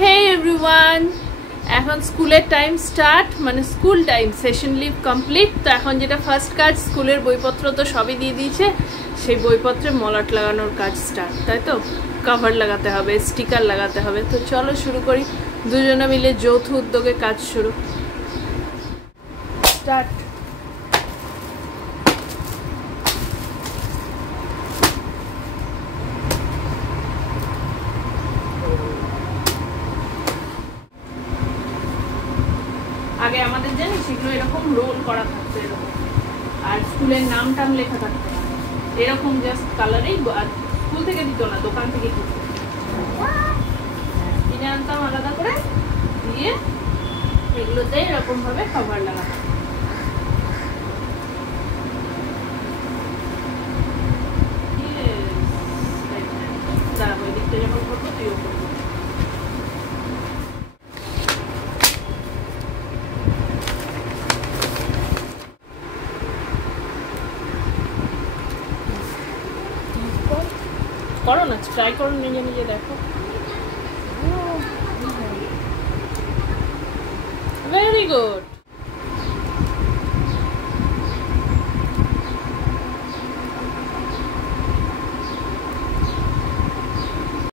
হে everyone, এখন স্কুলের time start, মানে school time, session leave complete. তো এখন যেটা ফার্স্ট কাজ, স্কুলের বইপত্র তো সবই দিয়ে দিয়েছে, সেই বইপত্রে মলাট লাগানোর কাজ স্টার্ট, তাই তো? কভার লাগাতে হবে, স্টিকার লাগাতে হবে। তো চলো শুরু করি, দুজনে মিলে যৌথ উদ্যোগে কাজ শুরু। স্টার্ট। আগে আমাদের জানিস সেগুলো এরকম রোল করা থাকতো এরকম, আর স্কুলের নাম টাম লেখা থাকতো না, এরকম জাস্ট কালারেই। স্কুল থেকে দিত না, দোকান থেকে কিনে আনতাম আলাদা করে, দিয়ে এগুলোতে এরকম ভাবে কভার লাগাতাম। দাঁড়াবো, ওই দিকটা যখন করবো তুইও করবো। করো না, ট্রাই করো, নিজে নিজে দেখো। Very good.